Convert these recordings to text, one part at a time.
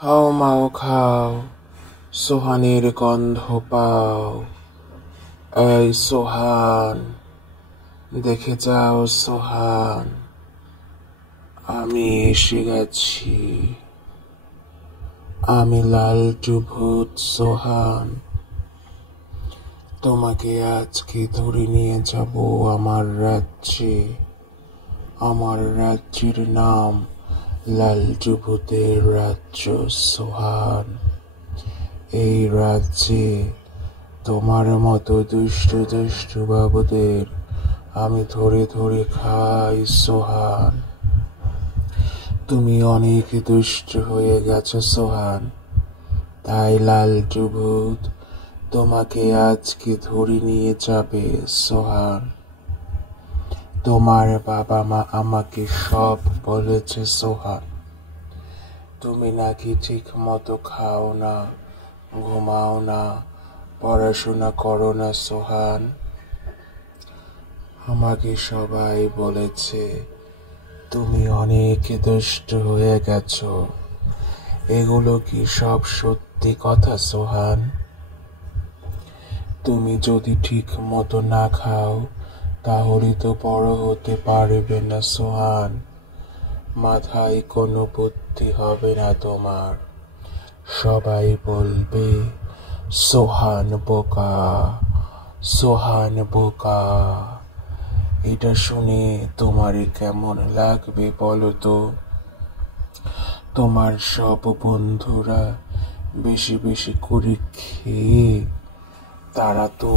হাও মাও খাও, সোহানের গন্ধ পাও। এই সোহান, দেখে যাও সোহান, আমি এসে গেছি। আমি লালটু ভূত সোহান। তোমাকে আজকে ধরে নিয়ে যাব আমার রাজ্যে। আমার রাজ্যের নাম লালটু ভূতের রাজ্য সোহান। এই রাজ্যে তোমার মতো দুষ্টু দুষ্টু বাবুদের আমি ধরে ধরে খাই সোহান। তুমি অনেক দুষ্ট হয়ে গেছো সোহান, তাই লালটু ভূত তোমাকে আজকে ধরে নিয়ে যাবে সোহান। তোমার বাবা মা আমাকে সব বলেছে সোহান। তুমি নাকি ঠিক মতো খাও না, ঘুমাও না, পড়াশোনা করো না সোহান। আমাকে সবাই বলেছে তুমি অনেক দুষ্ট হয়ে গেছো। এগুলো কি সব সত্যি কথা সোহান? তুমি যদি ঠিক মতো না খাও তাহলে তো বড় হতে পারবে না সোহান। মাথায় কোনো বুদ্ধি হবে না তোমার। সবাই বলবে সোহান বোকা, সোহান বোকা। এটা শুনে তোমার কেমন লাগবে বলো তো? তোমার সব বন্ধুরা বেশি বেশি করে খেয়ে তারা তো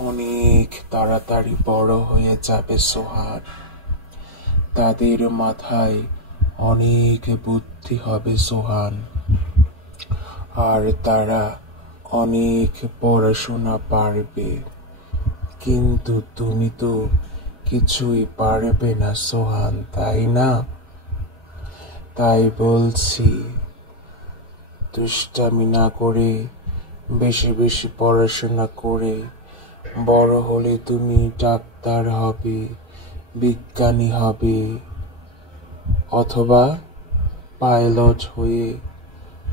অনেক তাড়াতাড়ি বড় হয়ে যাবে সোহান। তাদের মাথায় অনেক বুদ্ধি হবে সোহান, আর তারা অনেক পড়াশোনা পারবে। কিন্তু তুমি তো কিছুই পারবে না সোহান, তাই না? তাই বলছি, দুষ্টামি না করে বেশি বেশি পড়াশোনা করে বড় হলে তুমি ডাক্তার হবে, বিজ্ঞানী হবে, অথবা পাইলট হয়ে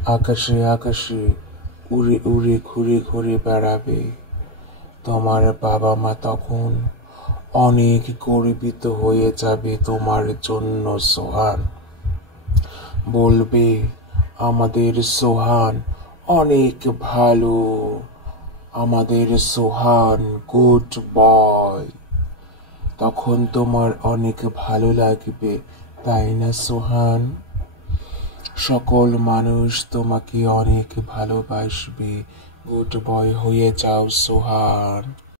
আকাশে আকাশে উড়ে উড়ে ঘুরে ঘুরে বেড়াবে। তোমার বাবা মা তখন অনেক গর্বিত হয়ে যাবে তোমার জন্য সোহান। বলবে আমাদের সোহান অনেক ভালো, আমাদের সোহান গুড বয়। তখন তোমার অনেক ভালো লাগবে, তাই না সোহান? সকল মানুষ তোমাকে অনেক ভালোবাসবে। গুড বয় হয়ে যাও সোহান।